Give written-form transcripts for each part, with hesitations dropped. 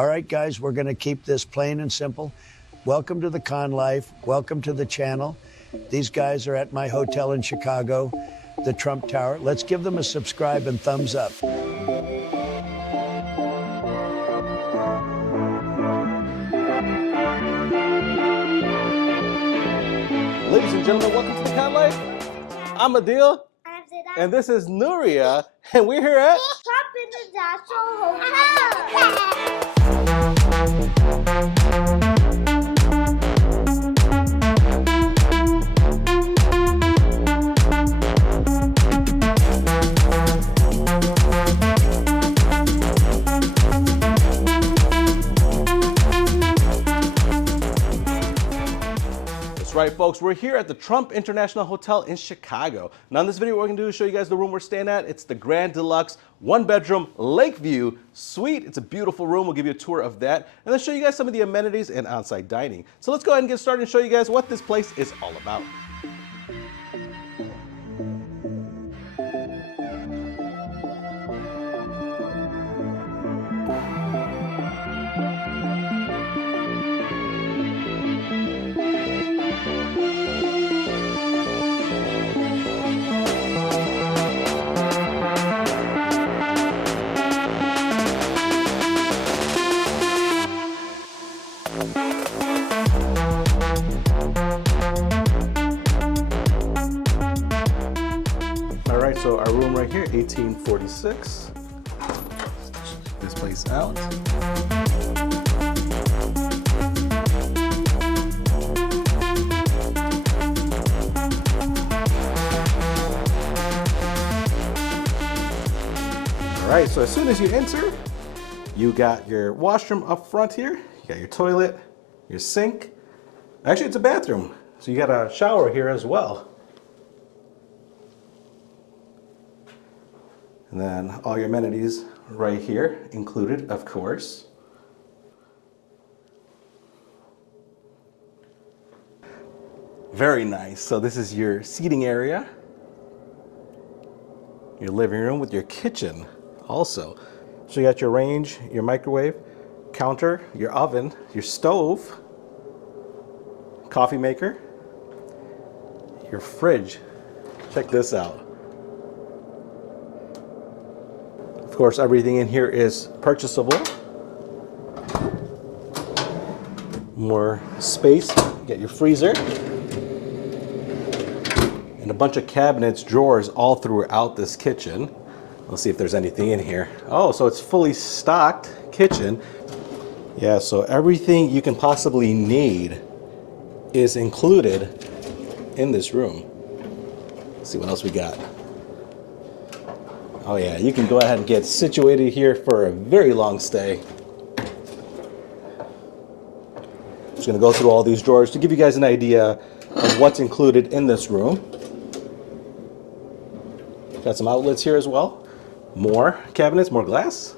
All right, guys, we're going to keep this plain and simple. Welcome to the Con Life. Welcome to the channel. These guys are at my hotel in Chicago, the Trump Tower. Let's give them a subscribe and thumbs up. Ladies and gentlemen, welcome to the Con Life. I'm Adil, and this is Nuria, and we're here at Trump International That's right, folks. We're here at the Trump International Hotel in Chicago. Now, in this video, what we're going to do is show you guys the room we're staying at. It's the Grand Deluxe, one-bedroom, Lakeview suite. It's a beautiful room. We'll give you a tour of that, and then show you guys some of the amenities and on-site dining. So let's go ahead and get started and show you guys what this place is all about. So our room right here, 1846. Check this place out. All right, so as soon as you enter, you got your washroom up front here. You got your toilet, your sink. Actually, it's a bathroom. So you got a shower here as well. And then all your amenities right here included, of course. Very nice. So this is your seating area, your living room with your kitchen also. So you got your range, your microwave, counter, your oven, your stove, coffee maker, your fridge. Check this out. Of course, everything in here is purchasable. More space, you get your freezer. And a bunch of cabinets, drawers all throughout this kitchen. Let's see if there's anything in here. Oh, so it's fully stocked kitchen. Yeah, so everything you can possibly need is included in this room. Let's see what else we got. Oh yeah, you can go ahead and get situated here for a very long stay. Just gonna go through all these drawers to give you guys an idea of what's included in this room. Got some outlets here as well. More cabinets, more glass.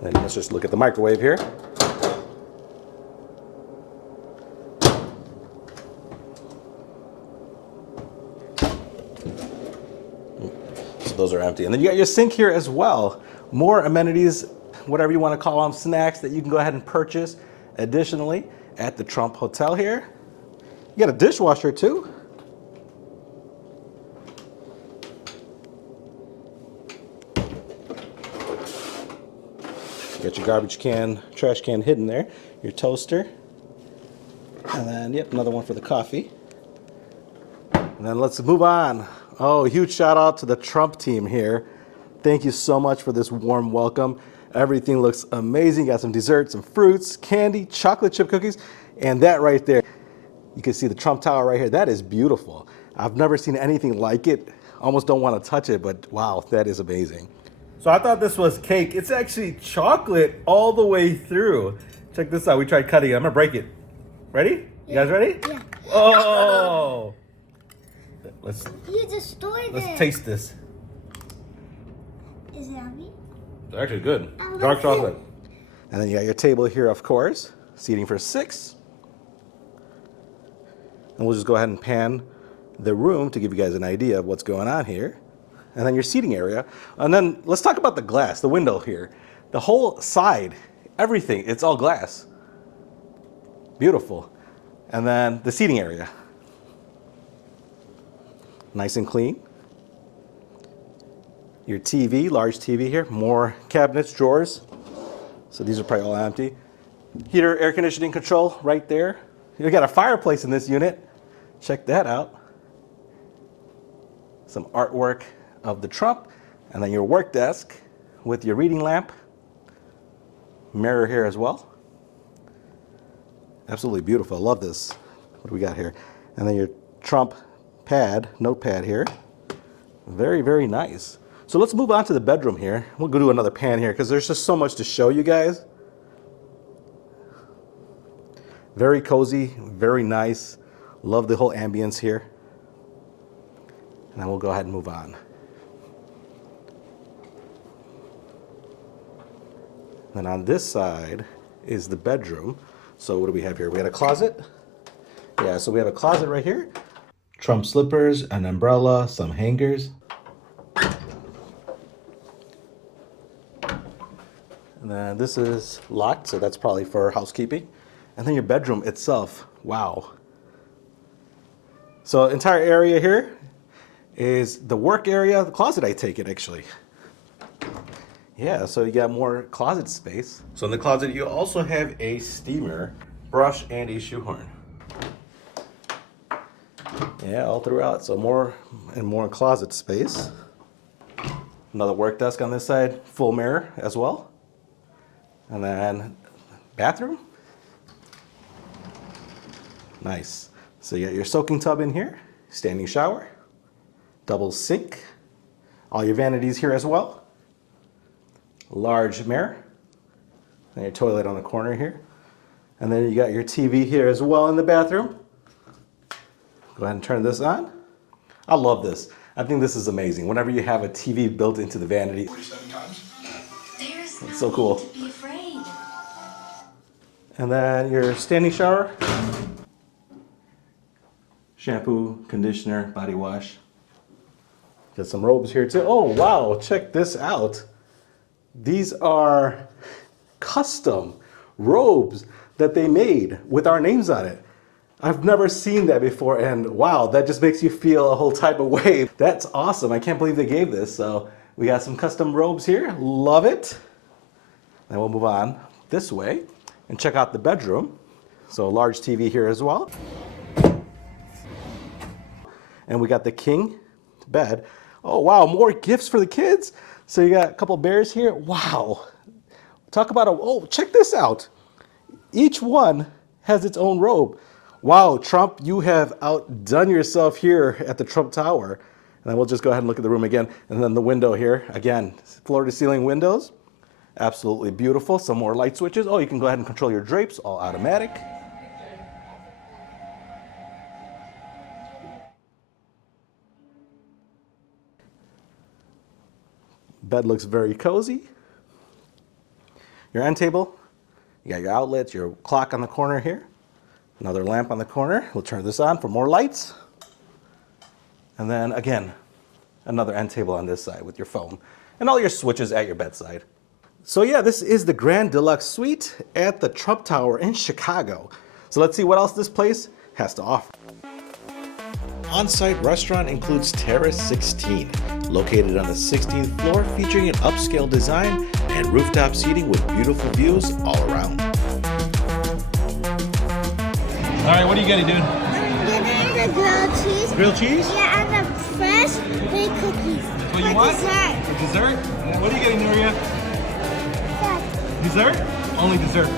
And let's just look at the microwave here. Those are empty. And then you got your sink here as well. More amenities, whatever you want to call them, snacks that you can go ahead and purchase additionally at the Trump Hotel here. You got a dishwasher too. You got your garbage can, trash can hidden there, your toaster, and then, yep, another one for the coffee. And then let's move on. Oh, huge shout out to the Trump team here. Thank you so much for this warm welcome. Everything looks amazing. Got some desserts, some fruits, candy, chocolate chip cookies, and that right there. You can see the Trump Tower right here. That is beautiful. I've never seen anything like it. Almost don't want to touch it, but wow, that is amazing. So I thought this was cake. It's actually chocolate all the way through. Check this out. We tried cutting it. I'm gonna break it. Ready? You guys ready? Yeah. Oh! You destroyed it. Let's taste this. Is it yummy? It's actually good. Dark chocolate. And then you got your table here, of course. Seating for 6. And we'll just go ahead and pan the room to give you guys an idea of what's going on here. And then your seating area. And then let's talk about the glass, the window here. The whole side, everything, it's all glass. Beautiful. And then the seating area. Nice and clean. Your TV, large TV here, more cabinets, drawers. So these are probably all empty. Heater, air conditioning control right there. You got a fireplace in this unit. Check that out. Some artwork of the Trump, and then your work desk with your reading lamp. Mirror here as well. Absolutely beautiful. I love this. What do we got here? And then your Trump pad, notepad here. Very, very nice. So let's move on to the bedroom here. We'll go do another pan here because there's just so much to show you guys. Very cozy, very nice. Love the whole ambience here. And then we'll go ahead and move on. And on this side is the bedroom. So what do we have here? We got a closet. Yeah, so we have a closet right here. Trump slippers, an umbrella, some hangers. And then this is locked, so that's probably for housekeeping. And then your bedroom itself, wow. So entire area here is the work area, the closet I take it actually. Yeah, so you got more closet space. So in the closet you also have a steamer, brush, and a shoehorn. Yeah, all throughout, so more and more closet space. Another work desk on this side, full mirror as well. And then bathroom. Nice. So you got your soaking tub in here, standing shower, double sink, all your vanities here as well. Large mirror, and your toilet on the corner here. And then you got your TV here as well in the bathroom. Go ahead and turn this on. I love this. I think this is amazing. Whenever you have a TV built into the vanity. 47 times. It's so cool. To be afraid. And then your standing shower. Shampoo, conditioner, body wash. Got some robes here too. Oh wow, check this out. These are custom robes that they made with our names on it. I've never seen that before, and wow, that just makes you feel a whole type of way. That's awesome. I can't believe they gave this. So we got some custom robes here. Love it. Then we'll move on this way and check out the bedroom. So a large TV here as well. And we got the king bed. Oh wow, more gifts for the kids. So you got a couple bears here. Wow. Talk about oh, check this out. Each one has its own robe. Wow, Trump, you have outdone yourself here at the Trump Tower. And then we'll just go ahead and look at the room again. And then the window here, again, floor to ceiling windows. Absolutely beautiful. Some more light switches. Oh, you can go ahead and control your drapes, all automatic. Bed looks very cozy. Your end table, you got your outlets, your clock on the corner here. Another lamp on the corner. We'll turn this on for more lights. And then again, another end table on this side with your phone and all your switches at your bedside. So yeah, this is the Grand Deluxe suite at the Trump Tower in Chicago. So let's see what else this place has to offer. On-site restaurant includes Terrace 16, located on the 16th floor, featuring an upscale design and rooftop seating with beautiful views all around. All right, what are you getting, dude? I'm getting the grilled cheese. Grilled cheese? Yeah, and the fresh baked cookies. What you For want? dessert. For dessert? What are you getting, Nuria? Dessert? Only dessert.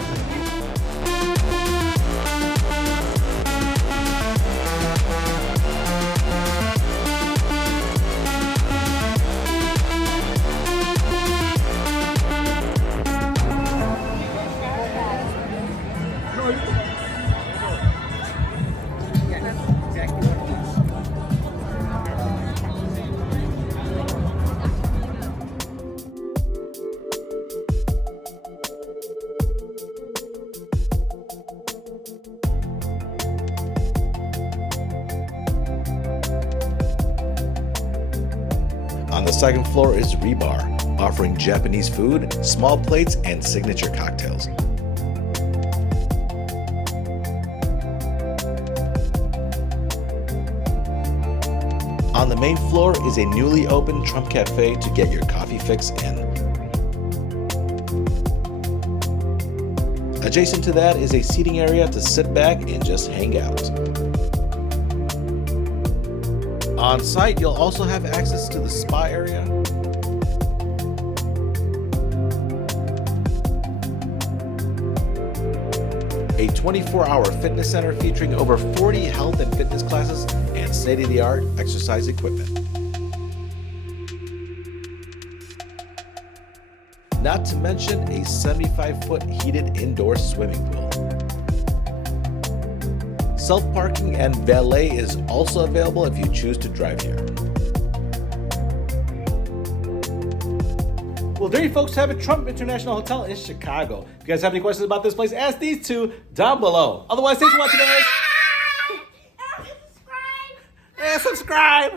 On the second floor is Rebar, offering Japanese food, small plates, and signature cocktails. On the main floor is a newly opened Trump Cafe to get your coffee fix in. Adjacent to that is a seating area to sit back and just hang out. On site, you'll also have access to the spa area, a 24-hour fitness center featuring over 40 health and fitness classes and state-of-the-art exercise equipment. Not to mention a 75-foot heated indoor swimming pool. Self-parking and valet is also available if you choose to drive here. Well, there you folks have it, Trump International Hotel in Chicago. If you guys have any questions about this place, ask these two down below. Otherwise, thanks for watching, guys. Subscribe. And subscribe.